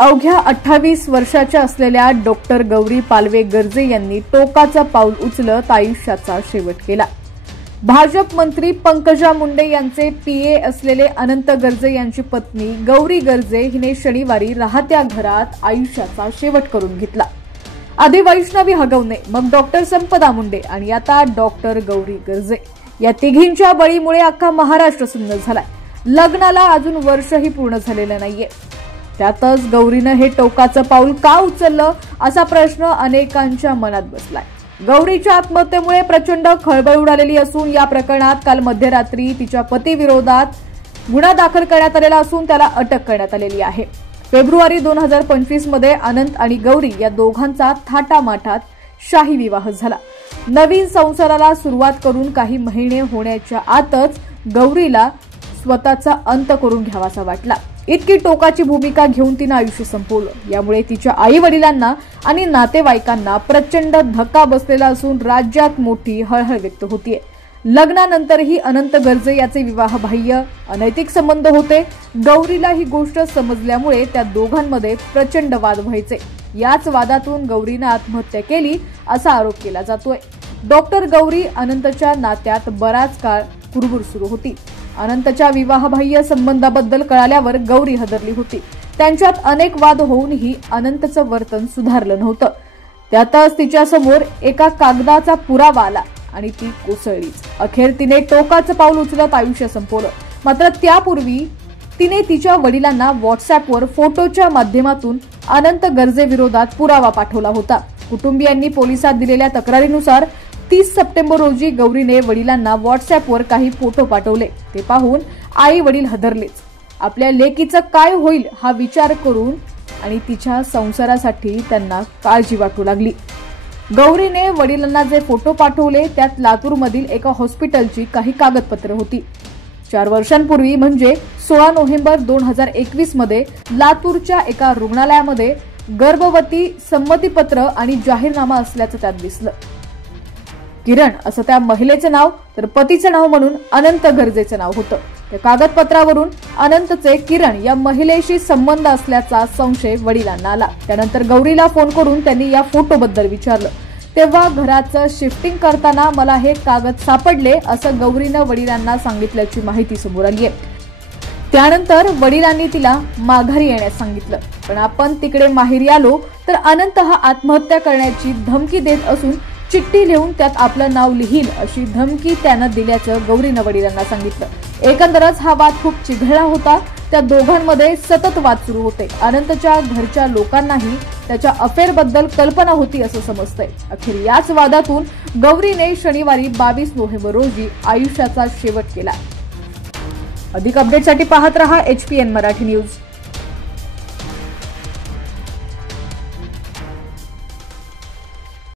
अवघ्या 28 वर्षाच्या असलेल्या डॉक्टर गौरी पालवे गर्जे यांनी टोकाचं पाऊल उचलत आयुष्याचा शेवट केला। भाजप मंत्री पंकजा मुंडे यांचे पीए असलेले अनंत गर्जे यांची पत्नी गौरी गर्जे हिने शनिवारी राहत्या घरात आयुष्याचा शेवट करून घेतला। आधी वैष्णवी हगवणे, मग डॉक्टर संपदा मुंडे आणि आता डॉक्टर गौरी गर्जे या तिघींच्या बळीमुळे अख्खा महाराष्ट्र सुन्न झालाय। लग्नाला अजून वर्षही पूर्ण झालेलं नाहीये, त्यातच गौरीनं हे टोकाचं पाऊल का उचललं असा प्रश्न अनेकांच्या मनात बसलाय। गौरीच्या आत्महत्येमुळे प्रचंड खळबळ उडालेली असून या प्रकरणात काल मध्यरात्री तिच्या पतीविरोधात गुन्हा दाखल करण्यात आलेला असून त्याला अटक करण्यात आलेली आहे। फेब्रुवारी 2025 मध्ये अनंत आणि गौरी या दोघांचा थाटामाटात शाही विवाह झाला। नवीन संसाराला सुरुवात करून काही महिने होण्याच्या आतच गौरीला स्वतःचा अंत करून घ्यावासा वाटला। इतकी टोकाची भूमिका घेऊन तिने आयुष्य संपवलं। यामुळे तिच्या आई वडिलांना आणि नातेवाईकांना प्रचंड धक्का बसलेला असून राज्यात मोठी हळहळ व्यक्त होतीये। लग्नानंतरही अनंत गर्जे याचे विवाहबाह्य अनैतिक संबंध होते। गौरीला ही गोष्ट समजल्यामुळे त्या दोघांमध्ये प्रचंड वाद व्हायचे। याच वादातून गौरीने आत्महत्या केली असा आरोप केला जातोय। डॉक्टर गौरी अनंतच्या नात्यात बराच काळ कुरबुर सुरू होती। अनंतच्या विवाहबाह्य संबंधाबद्दल कळाल्यावर गौरी हदरली होती। त्यांच्यात अनेक वाद होऊनही अनंतचं वर्तन सुधारलं नव्हतं। त्यातच तिच्या समोर एका कागदाचा पुरावा आला आणि ती कोसळलीच। अखेर तिने टोकाचं पाऊल उचलत आयुष्य संपवलं। मात्र त्यापूर्वी तिने तिच्या वडिलांना व्हॉट्सअॅपवर फोटोच्या माध्यमातून अनंत गर्जे विरोधात पुरावा पाठवला होता। कुटुंबियांनी पोलिसात दिलेल्या तक्रारीनुसार 30 सप्टेंबर रोजी गौरीने वडिलांना व्हॉट्सअॅपवर काही फोटो पाठवले। ते पाहून आई वडील हदरलेच। आपल्या लेकीचं काय होईल हा विचार करून आणि तिच्या संसारासाठी त्यांना काळजी वाटू लागली। गौरीने वडिलांना जे फोटो पाठवले त्यात लातूरमधील एका हॉस्पिटलची काही कागदपत्रे होती। 4 वर्षांपूर्वी म्हणजे 16 नोव्हेंबर 2021 मध्ये लातूरच्या एका रुग्णालयामध्ये गर्भवती संमतीपत्र आणि जाहीरनामा असल्याचं त्यात दिसलं। किरण असं त्या महिलेचं नाव तर पतीचं नाव म्हणून अनंत गर्जेचं नाव होतं। त्या कागदपत्रावरून अनंतचे किरण या महिलेशी संबंध असल्याचा संशय वडिलांना आला। त्यानंतर गौरीला फोन करून त्यांनी या फोटोबद्दल विचारलं। तेव्हा घराचं शिफ्टिंग करताना मला हे कागद सापडले असं गौरीनं वडिलांना सांगितल्याची माहिती समोर आली आहे। त्यानंतर वडिलांनी तिला माघारी येण्यास सांगितलं, पण आपण तिकडे माहेरी आलो तर अनंत हा आत्महत्या करण्याची धमकी देत असून चिठ्ठी लिहून त्यात आपलं नाव लिहील अशी धमकी त्यानं दिल्याचं गौरीनं वडिलांना सांगितलं। एकंदरच हा वाद खूप चिघळला होता। त्या दोघांमध्ये सतत वाद सुरू होते। अनंतच्या घरच्या लोकांनाही त्याच्या अफेअरबद्दल कल्पना होती असं समजतंय। अखेर याच वादातून गौरीने शनिवारी 22 नोव्हेंबर रोजी आयुष्याचा शेवट केला। अधिक अपडेटसाठी पाहत रहा HPN मराठी न्यूज।